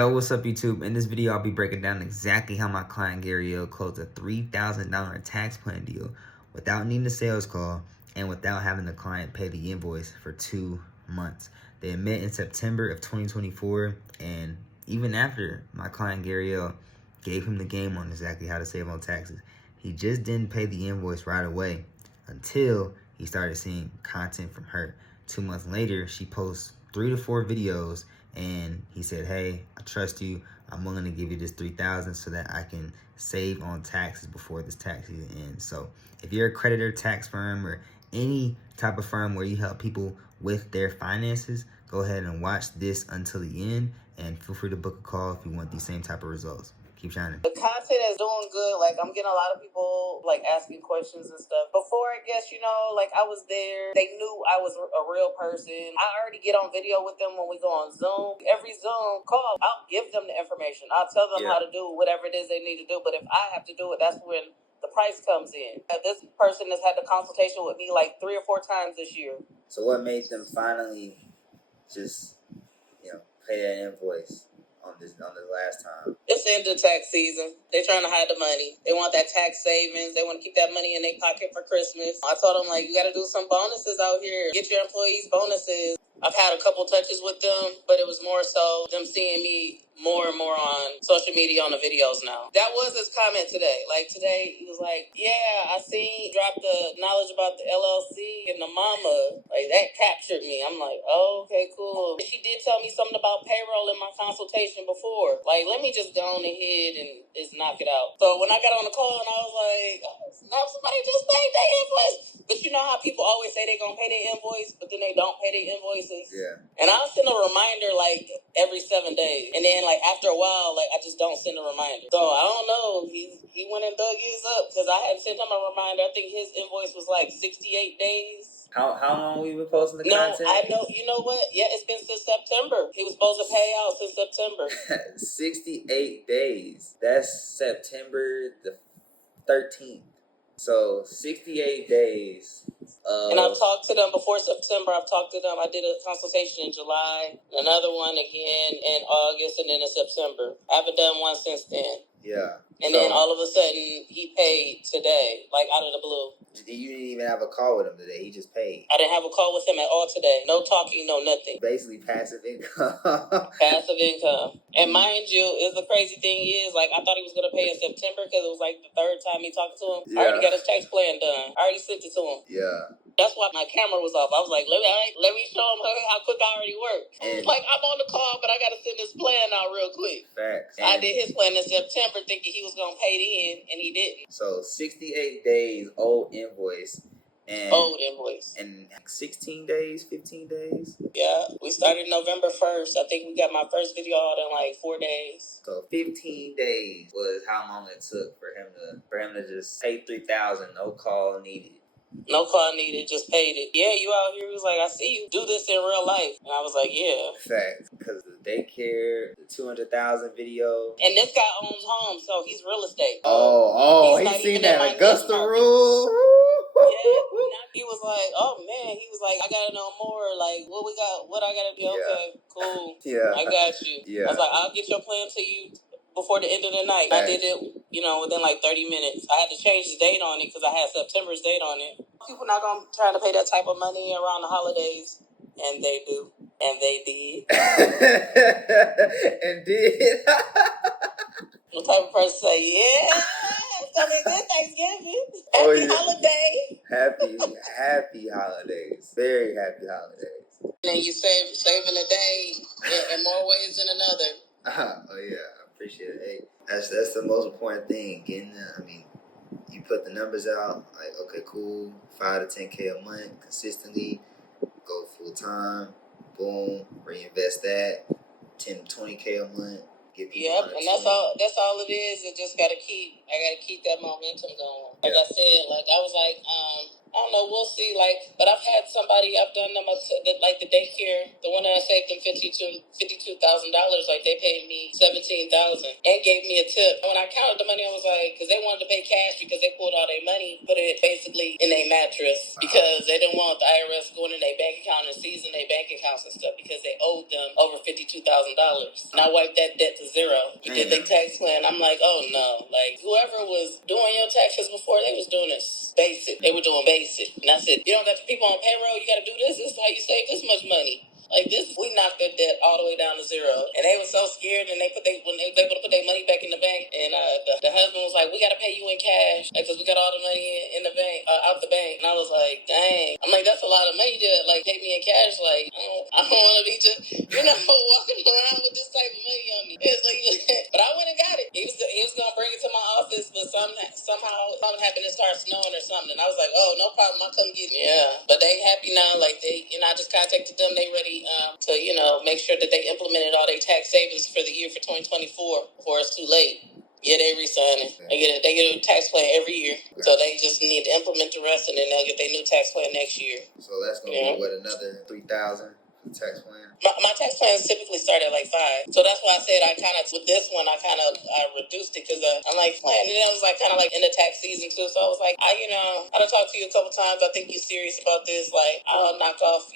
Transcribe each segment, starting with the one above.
Yo, what's up YouTube? In this video, I'll be breaking down exactly how my client Garylle closed a $3,000 tax plan deal without needing a sales call and without having the client pay the invoice for 2 months. They met in September of 2024, and even after my client Garylle gave him the game on exactly how to save on taxes, he just didn't pay the invoice right away until he started seeing content from her. 2 months later, she posts 3 to 4 videos, and he said, hey, I trust you. I'm willing to give you this $3,000 so that I can save on taxes before this tax season ends. So if you're a creditor tax firm or any type of firm where you help people with their finances, go ahead and watch this until the end, and feel free to book a call if you want these same type of results. Keep shining. The content is doing good. Like, I'm getting a lot of people, like, asking questions and stuff. Before, I guess, like, I was there. They knew I was a real person. I already get on video with them when we go on Zoom. Every Zoom call, I'll give them the information. I'll tell them how to do whatever it is they need to do. But if I have to do it, that's when the price comes in. This person has had the consultation with me, like, 3 or 4 times this year. So what made them finally just, pay that invoice on this last time? It's the end of tax season. They're trying to hide the money. They want that tax savings. They want to keep that money in their pocket for Christmas. I told them, like, you got to do some bonuses out here. Get your employees bonuses. I've had a couple touches with them, but it was more so them seeing me more and more on social media on the videos now. That was his comment today. Like, today, he was like, yeah, I seen drop the knowledge about the LLC and the mama. Like, that captured me. I'm like, oh, okay, cool. She did tell me something about payroll in my consultation before. Like, let me just go on ahead and just knock it out. So when I got on the call and I was like, oh, now somebody just paid their invoice. But you know how people always say they're going to pay their invoice, but then they don't pay their invoices? Yeah. And I'll send a reminder, like, every 7 days. And then, like, after a while, like, I just don't send a reminder. So I don't know. He went and dug his up because I had sent him a reminder. I think his invoice was like 68 days. How long we been posting the content? No, I know. You know what? Yeah, it's been since September. He was supposed to pay out since September. 68 days. That's September the 13th. So 68 days. And I've talked to them before September. I've talked to them. I did a consultation in July, another one again in August, and then in September. I haven't done one since then. Yeah. And then all of a sudden, he paid today, like out of the blue. You didn't even have a call with him today. He just paid. I didn't have a call with him at all today. No talking, no nothing. Basically passive income. Passive income. And mind you, the crazy thing is, like, I thought he was going to pay in September because it was like the 3rd time he talked to him. Yeah. I already got his tax plan done. I already sent it to him. Yeah. That's why my camera was off. I was like, let me show him how quick I already work. Like, I'm on the call, but I got to send this plan out real quick. Facts. I did his plan in September thinking he was going to pay it in, and he didn't. So 68 days old invoice. Old invoice. And 16 days, 15 days? Yeah, we started November 1st. I think we got my first video out in like 4 days. So 15 days was how long it took for him to just pay $3,000, no call needed. No call needed, just paid it. Yeah, you out here. He was like, I see you do this in real life. And I was like, yeah. Facts. Because the daycare, the 200,000 video. And this guy owns homes, so he's real estate. He's seen that Augusta rule. Yeah, he was like, oh man, he was like, I gotta know more. Like, what I gotta do? Yeah. Okay, cool. Yeah. I got you. Yeah. I was like, I'll get your plan to you before the end of the night. I did it, within like 30 minutes. I had to change the date on it because I had September's date on it. People not going to try to pay that type of money around the holidays. And they do. And they did. And did. What type of person say, yeah, it's going to be a good Thanksgiving. Happy holiday. Happy holidays. Very happy holidays. And you saving a day in more ways than another. Oh, yeah. Appreciate it. Hey, that's the most important thing. You put the numbers out, like, okay, cool, 5 to 10K a month consistently, go full time, boom, reinvest that, 10 to 20K a month, get people. Yep, and that's all it is. I gotta keep that momentum going. Like I said, like I was like, I don't know, we'll see. Like, but I've had somebody, I've done them like the daycare, the one that I saved them $52,000. Like they paid me $17,000 and gave me a tip. When I counted the money, I was like, because they wanted to pay cash because they pulled all their money, put it basically in their mattress because they didn't want the IRS going in their bank account and seizing their bank accounts and stuff because they owed them over $52,000. And I wiped that debt went to zero. You did their tax plan. I'm like, oh no. Like, whoever was doing your taxes before, they was doing this basic. They were doing basic. And I said, you don't got people on payroll, you got to do this. This is how you save this much money. Like this, we knocked their debt all the way down to zero, and they were so scared. And when they were able to put their money back in the bank, and the husband was like, "We got to pay you in cash, because we got all the money in the bank, out the bank." And I was like, "Dang!" I'm like, "That's a lot of money to like pay me in cash. Like, I don't want to be just walking around with this type of money on me." It's like, but I went and got it. He was gonna bring it to my office, but somehow something happened. It started snowing or something. And I was like, "Oh, no problem. I'll come get it." Yeah, but they happy now. Like I just contacted them. They ready to make sure that they implemented all their tax savings for the year for 2024 before it's too late. Yeah, they re-signing. They get a tax plan every year, so they just need to implement the rest, and then they'll get their new tax plan next year. So that's gonna be another $3,000 tax plan. My tax plans typically start at like $5,000, so that's why I said with this one I reduced it, because I'm like planning. And it was like kind of like in the tax season too, so I was like I done talked to you a couple times. I think you're serious about this. Like I'll knock off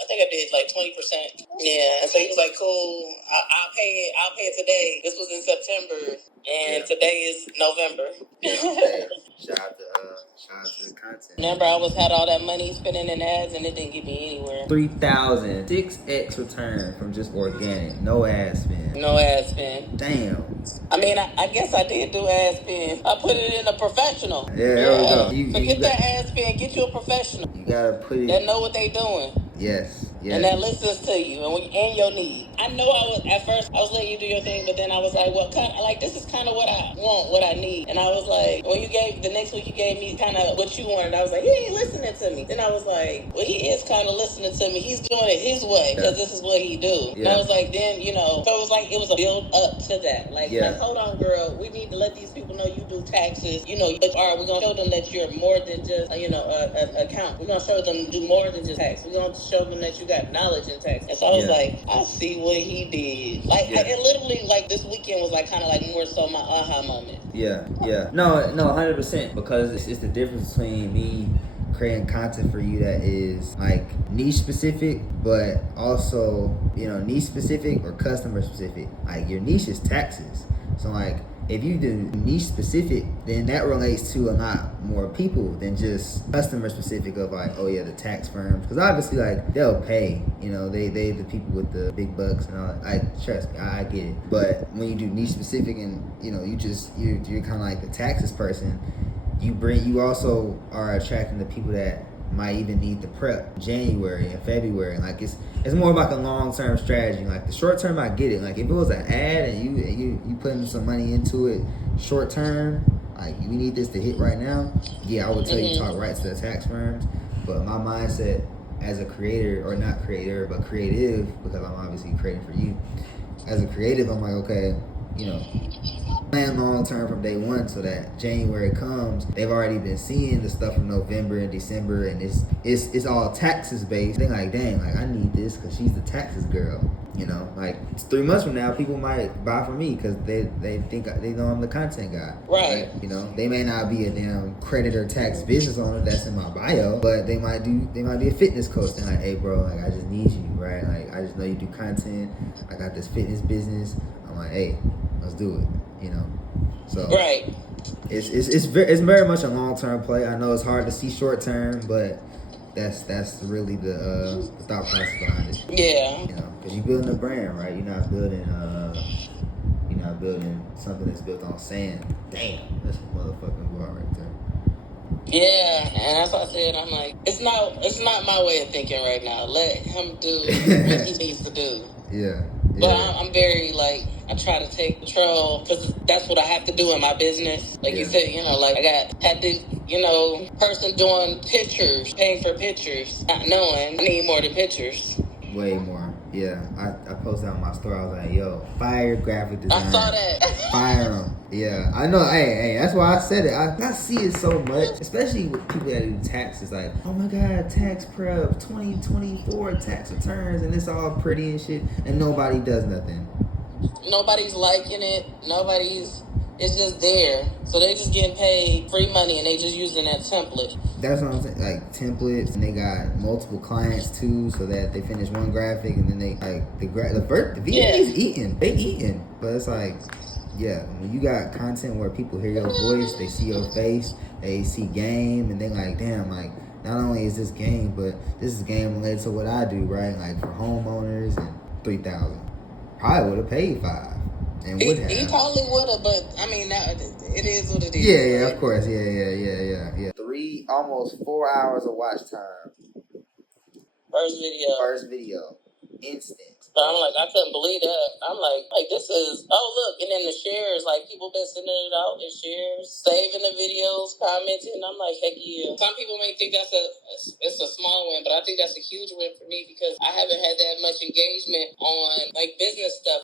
I think I did like 20%. Yeah, and so he was like, "Cool, I'll pay it today." This was in September, and today is November. Shout out to the content. Remember, I had all that money spending in ads, and it didn't get me anywhere. 3,000, 6x return from just organic, no ad spend. No ad spend. Damn. I mean, I guess I did do ad spend. I put it in a professional. Yeah, there we go. Forget that ad spend. Get you a professional. You gotta put it. That know what they doing. Yes. And that listens to you and your needs. I know at first I was letting you do your thing, but then I was like, well, this is kind of what I want, what I need. And I was like, the next week you gave me kind of what you wanted. I was like, he ain't listening to me. Then I was like, well, he is kind of listening to me. He's doing it his way, because this is what he do. Yeah. And I was like, then, so it was like, it was a build up to that. Like, hold on, girl. We need to let these people know you do taxes. But all right, we're going to show them that you're more than just, an account. We're going to show them do more than just tax. We're going to show them that you got knowledge in tax. And so I was like, I see what he did. Like, it literally, like, this weekend was like kind of like more so my aha moment. Yeah. No, 100%, because it's the difference between me creating content for you that is like niche specific, but also niche specific or customer specific. Like your niche is taxes, so like if you do niche specific, then that relates to a lot more people than just customer specific of like, oh yeah, the tax firms, because obviously like they'll pay, they the people with the big bucks and all. I trust me, I get it. But when you do niche specific and you're kind of like the taxes person, you also are attracting the people that might even need the prep January and February. Like it's more about the long-term strategy. Like the short-term, I get it. Like if it was an ad and you putting some money into it short-term, like we need this to hit right now, yeah, I would tell you talk right to the tax firms. But my mindset as a creator, or not creator, but creative, because I'm obviously creating for you. As a creative, I'm like, okay, plan long term from day one, so that January comes, they've already been seeing the stuff from November and December, and it's all taxes based. They're like, dang, like I need this because she's the taxes girl. Like 3 months from now, people might buy from me because they think they know I'm the content guy. Right. They may not be a damn credit or tax business owner that's in my bio, but they might be a fitness coach. They're like, hey bro, like I just need you, right? Like I just know you do content. I got this fitness business. I'm like, hey, let's do it. So right. It's very much a long-term play. I know it's hard to see short-term, but that's really the thought process behind it. Yeah. Because you're building a brand, right? You're not building something that's built on sand. Damn, that's a motherfucking bar right there. Yeah, and that's what I said. I'm like, it's not my way of thinking right now. Let him do what he needs to do. Yeah. But I'm very, I try to take control, because that's what I have to do in my business. Like you said, I had this, person doing pictures, paying for pictures, not knowing I need more than pictures. Way more. Yeah. I posted on my story. I was like, yo, fire graphic design. I saw that. Fire them. Yeah. I know. Hey, that's why I said it. I see it so much, especially with people that do taxes. Like, oh my God, tax prep, 2024 tax returns, and it's all pretty and shit, and nobody does nothing. Nobody's liking it. It's just there. So they just getting paid free money, and they just using that template. That's what I'm saying. Like templates, and they got multiple clients too, so that they finish one graphic and then they like the VA's eating, they eating, but it's like, yeah, when you got content where people hear your voice, they see your face, they see game, and they like, damn, like not only is this game, but this is game related to what I do, right? Like for homeowners and 3,000, probably would have paid 5. And he probably would have, but I mean, it is what it is. Yeah, of course. Yeah. almost 4 hours of watch time. First video. Instant. So I'm like, I couldn't believe that. I'm like this is, oh look, and then the shares, like people been sending it out in shares, saving the videos, commenting. I'm like, heck yeah. Some people may think it's a small win, but I think that's a huge win for me because I haven't had that much engagement on like business stuff.